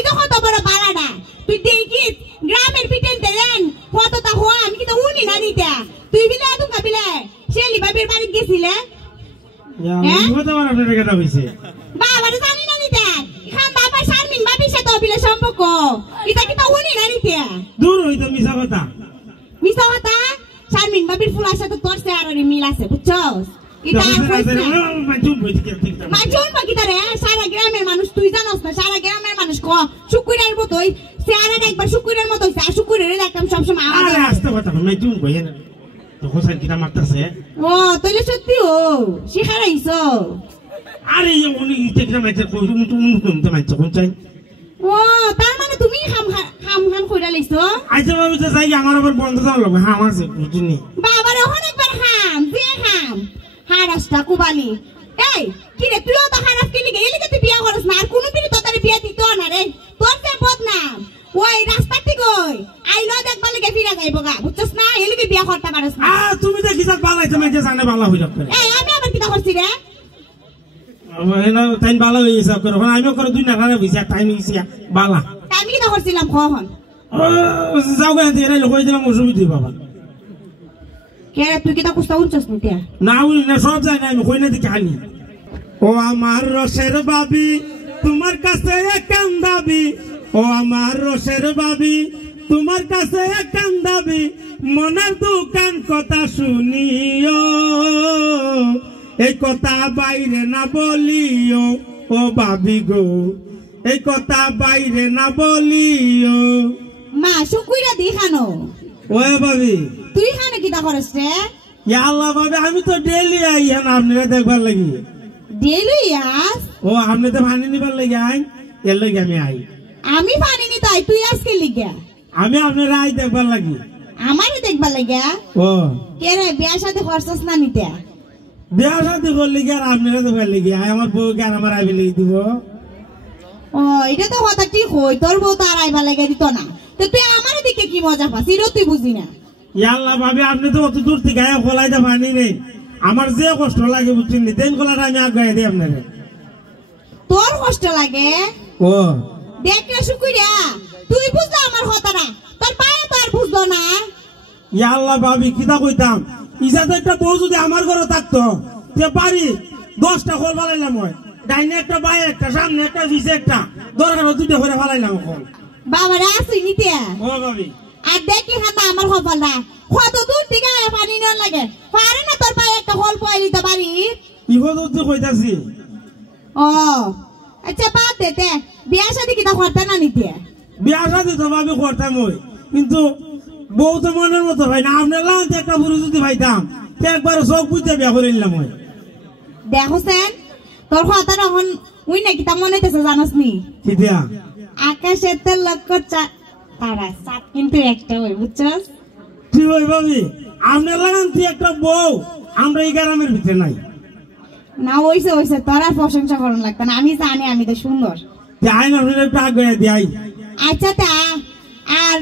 তুই তো কত বড় বালাডা তুই দেখিস গ্রামের পিটেন দেন কতটা হওয়া আমি কি তো উনি না দিতা তুই বিলে তুমি বিলে শেলি বাবির বাড়ি গেছিলে কত বড় আপনার কথা হইছে বাবারে জানি না দিতা খান বাবা শারমিন বাবির সাথে বিলে সম্পর্ক এটা কি তো উনি না দিতা দূর হইতো মিছা কথা শারমিন বাবির ফুলার সাথে তোর চেহারার মিল আছে বুঝছস এটা মাজুন বাকিটারে সারা গ্রামের মানুষ তুই জানোস না সারা গ্রামের মানুষ ক শুকুরের মতোই চেহারাটা একবার শুকুরের মতো হইছে আর শুকুরের একদম সব সময় আরে আস্তে কথা মাজুন কইেন তো হোসেন কিটা মারতাছে ও তাইলে সত্যি ও শিখারাইছো আরে উনি ইতেকরা মাইছে কই তুমি মাইছে কোন চাই ও তার মানে তুমি খাম কইরা লইছো আইছে ভাবি তো যাই আমার আবার বন্ধ দাও লাগবে হ্যাঁ আমার আছে বুঝিনি বাবারে অনেকবার খাম হারাসটা কুবালি এই কি রে তুইও তো হারাস কিলি গেলি কে তুই বিয়া করছ না আর কোন বিলি তোর বিয়া দিত না রে তোর যে বদনাম ওই রাস্তা ঠিক কই আইলো দেখবার লাগে ফিরা যাইবো গা বুঝছস না এলি কি বিয়া করতে পারছ না তুমি তো কিসা বালাইতে মাইছে জানে বালা হই যাবে এই আমি আবার কিটা করছি রে না টাইম বালা হই হিসাব করো আমিও করে দুই না রানে হইছে টাইম হইছে বালা আমি কিটা করছিলাম কখন যাও গে এরা লোক দিলাম অসুবিধা বাবা কে রে তুই কিটা কুস্তা উনছস নিতে না উনি না সব যায় না আমি কই না দিকে আনি ও আমার রসের বাবি তোমার কাছে কান দাবি ও আমার রসের বাবি তোমার কাছে কান দাবি মনের দোকান কথা শুনিও এই কথা বাইরে না বলিও ও বাবি গো এই কথা বাইরে না বলিও মা শুকুইরা দিখানো ও বাবি তুই খানে কিটা করছ রে ইয়া আল্লাহ বাবি আমি তো ডেইলি আই না আপনারা দেখবার লাগি ডেইলি আস ও আপনি তো পানি নিবার লাগি আই এর লাগি আমি আই আমি পানি নি তাই তুই আজকে লিগা আমি আপনারা আই দেখবার লাগি আমারে দেখবার লাগা ও কে রে বিয়ার সাথে খরচস না নিতে বিয়া শাদি করলি কি আর আপনারা দেখবার লাগি আই আমার বউ কে আর আমার আইবে লাগি দিব ও এটা তো কথা ঠিক হই তোর বউ তো আর আইবা লাগা দিত না তো তুই আমারে দিকে কি মজা পাছিস রে তুই বুঝি না ইয়া আল্লাহ ভাবি আপনি তো অত দূর থেকে আয়া খোলাইতে পানি নেই আমার যে কষ্ট লাগে বুঝছেন নি দেন খোলাটা আমি আগায় দিই আপনারে তোর কষ্ট লাগে ও দেখ রে শুকুরিয়া তুই বুঝলা আমার কথাটা তোর পায়ে তো আর বুঝলো না ইয়া আল্লাহ ভাবি কিটা কইতাম ইজাতে একটা বউ যদি আমার ঘরে থাকতো তে বাড়ি 10টা খোল ফালাইলাম হয় ডাইনে একটা বাইরে একটা সামনে একটা পিছে একটা দরকার দুটো করে ফালাইলাম এখন বাবারে আসি নিতে ও ভাবি আর দেখি হাতা আমার কপালটা কত দূর থেকে পানি নিয়ে লাগে পারে না তোর পায়ে একটা হল পয় দিতে পারি ইহো তো কইতাছি ও আচ্ছা বাদ দে বিয়া শাদি কিটা করতে না নিতে বিয়া শাদি তো ভাবি করতাম ওই কিন্তু বউ তো মনের মতো ভাই না আপনার লাগাতে একটা বুড়ি যদি ভাইতাম একবার সব বুঝতে বিয়া করে নিলাম ওই দেখছেন তোর কথা এখন উই না কিটা মনে হইতেছে জানোস নি কি দিয়া আকাশের তো লক্ষ্য তারা সাত কিন্তু একটা ওই বুঝছস তুই ওই ভাবি আপনার লাগান তুই একটা বউ আমরা এই গ্রামের ভিতরে নাই না ওইসে তোর আর প্রশংসা করুন লাগতো না আমি জানি আমি তো সুন্দর যাই না আপনার একটু আগে দিয়াই আচ্ছা তা আর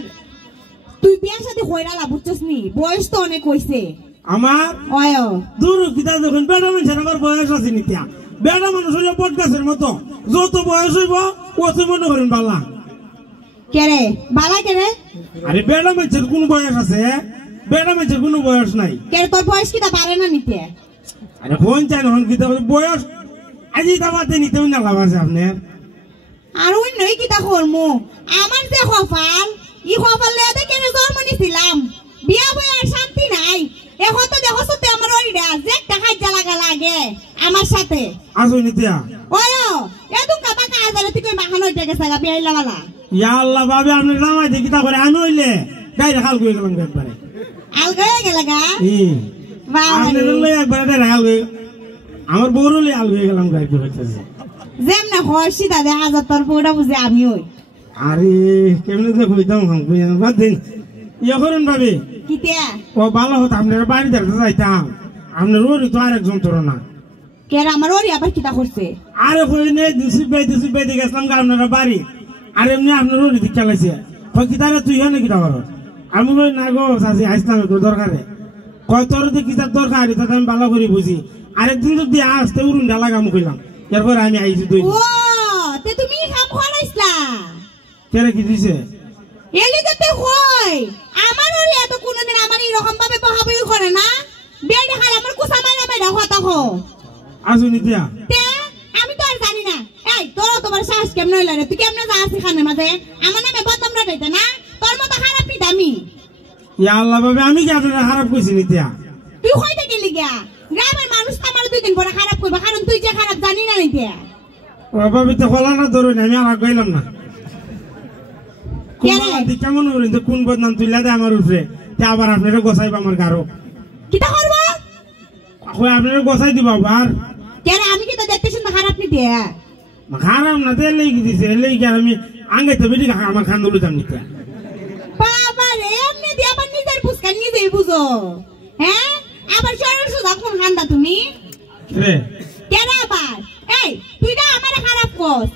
তুই বিয়ার সাথে হইরালা বুঝছস নি বয়স তো অনেক হইছে আমার ওয় দূর কিতা দেখুন বেড়া মানুষের আমার বয়স আছে নিতিয়া বেড়া মানুষ হইলে বট গাছের মতো যত বয়স হইব অত মনে করেন বালা কে রে বালা কে রে আরে বেড়া মানুষের কোন বয়স আছে বেড়া মানুষের কোনো বয়স নাই কে তোর বয়স কিটা পারে না নিতে আরে ফোন চাই না কিতা বয়স আজি দাবাতে নিতেও না লাভ আছে আপনার আর ওই নই কিটা করমু আমার যে কপাল ই কপাল লেদে কেন জন্ম নিছিলাম বিয়া বই আর শান্তি নাই এখন তো দেখো তো আমার ওইটা যে টাকা জ্বালা লাগে আমার সাথে আসো নিতিয়া ওয় এদু কাবা কাজারে তুই কই মাখানো হইতে গেছে গা বিয়াইলা বালা ইয়া আল্লাহ বাবে আপনি জামাই দেখি তা করে আমি হইলে গাইরে খাল কই গেলাম একবারে আল গয়ে গেল গা বাবা আপনি লই একবারে খাল কই আমার বউরলে আল হয়ে গেলাম গাইতে হইতেছে যেমনে হইছি দাদা হাজার তোর পুরা বুঝে আমি ওই আরে কেমনে যে কইতাম হাম কই বাদ দিন ইয়া করেন ভাবি কিতিয়া ও ভালো হতো আপনার বাড়ি দেখতে যাইতাম আপনার ওরই তো আরেকজন তোর না কে আমার ওরি আবার কিটা করছে আরে কই নে দিছি বেদি গেছিলাম আপনার বাড়ি আর এমনি আপনার ওরই দিক চালাইছে কই কি তারে তুই হনে কিটা করো আমি কই না গো সাসি আইসলাম একটু দরকারে কয় তোর দি কিতাব দরকার এটা আমি ভালো করে বুঝি আরেকদিন যদি আসতে উড়ুন ডালা গাম কইলাম এরপর আমি আইছি দুই ও তে তুমি খাম খরাইছলা কেরে কি দিছে এলিগেতে কই আমার ওরে এত কোনদিন আমার এরকম ভাবে বহাবই করে না বেডে খালি আমার কুসা মাইনা বেডা কথা কো আসুনি দিয়া তে আমি তো আর জানি না এই তোর তোমার সাহস কেমন হইলা রে তুই কেমনে যাস এখানে মাঝে আমার নামে বদনাম রাইতে না তোর মত খারাপ নি দামি ইয়া আল্লাহ বাবে আমি কি আপনারা খারাপ কইছি নি দিয়া তুই কইতে গেলি গিয়া গ্রামের মানুষ তো আমার 2 দিন পরে খারাপ করবে কারণ তুই যে খারাপ জানি না নি দিয়া ও বাবে তো খোলা না ধরুন আমি আর গইলাম না কুমালাদি কেমন হইলেন যে কোন বদনাম তুইলা দে আমার উপরে তে আবার আপনারা গোছাইব আমার গারো কিটা করব কই আপনারা গোছাই দিবা আবার কেন আমি কি তো দেখতে শুনতে খারাপ নি দিয়া খারাপ না তে লেগে দিছে লেগে আর আমি আঙ্গাইতে বেটি আমার খান দলু দাম নিতে বাবা রে এমনি দিয়া আবার নিজের পুস্কা নিজেই বুঝো হ্যাঁ আবার শরীর সুদা কোন খান্দা তুমি রে কেন আবার এই তুই না আমারে খারাপ করস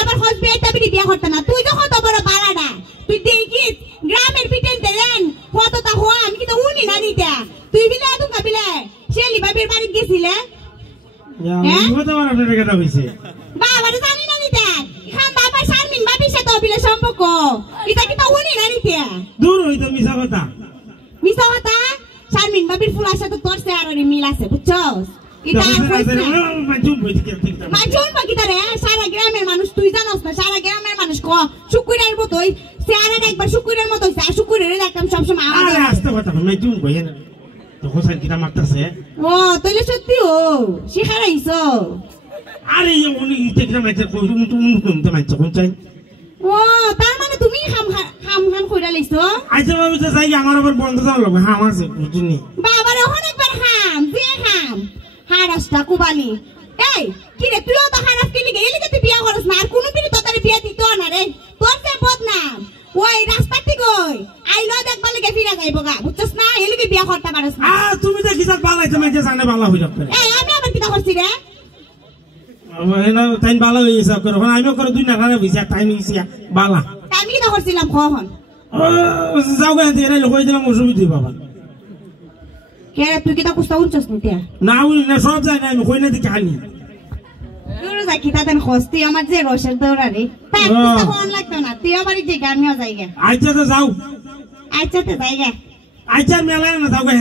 আবার হস বিয়েটা বিয়া করতে না তুই তো কত বড় বাড়াডা তুই দেখিস গ্রামের পিটেন দেন কতটা হওয়া আমি কিন্তু উনি না দিতে তুই বিলে তুমি বিলে শেলি বাবির বাড়ি গেছিলে কত বার আপনারা কথা হইছে বাবারে জানি না দিতে খান বাবা শারমিন বাবির সাথে বিলে সম্পর্ক এটা কিন্তু উনি না দিতে দূর হইতো মিছা কথা মিছা কথা শারমিন বাবির ফুলার সাথে তোর চেহারার মিল আছে বুঝছস এটা মাজুন বাকিটা রে সারা গ্রামের মানুষ তুই জানোস না সারা গ্রামের মানুষ ক শুকুরের মতোই চেহারা একবার শুকুরের মতোই শুকুরের একদম সবসময় আরে আস্তে কথা মাজুন কই না তো হোসেন কিটা মারতাছে ও তাহলে সত্যি ও শিখারাইছো আরে উনি ইতেকরা মাইছে কই তুমি কোনতে মাইছে কোন চাই ও তার মানে তুমি খাম কইরা লইছো আইছে ভাবি তো যাই আমার আবার বন্ধ যাও লাগবে হ্যাঁ আমার বুঝিনি বাবারে অনেকবার খাম হারাসটা কুবালি এই কি রে তুইও তো খারাপ কি লিগে এলিগে তুই বিয়া করছ না আর কোন বিনি তোদের বিয়া দিত না রে তোর যে বদনাম ওই রাস্তা ঠিক ওই আইলো দেখবা লাগে ফিরা যাইবো গা বুঝছস না এলিগে বিয়া করতে পারছ না তুমি তো কিসা বালাইতে মাইছে জানে বালা হই যাবে এই আমি আবার কিটা করছি রে না তাই বালা হই হিসাব করো আমিও করে দুই না খারাপ হইছে তাই নিছি বালা আমি কিটা করছিলাম কখন যাও গে এরাই লই দিলাম অসুবিধা বাবা কে তুই কিটা কুস্তা উঠছস না না উনি না সব যায় না আমি কই না দিকে আনি তোর যা কিটা দেন খস্তি আমার যে রসের দৌড়া রে তাই কুস্তা কোন লাগতো না তুই আবার যে আমিও যাইগা আচ্ছা তো যাও আচ্ছা তো যাইগা আচ্ছা মেলা না যাও গে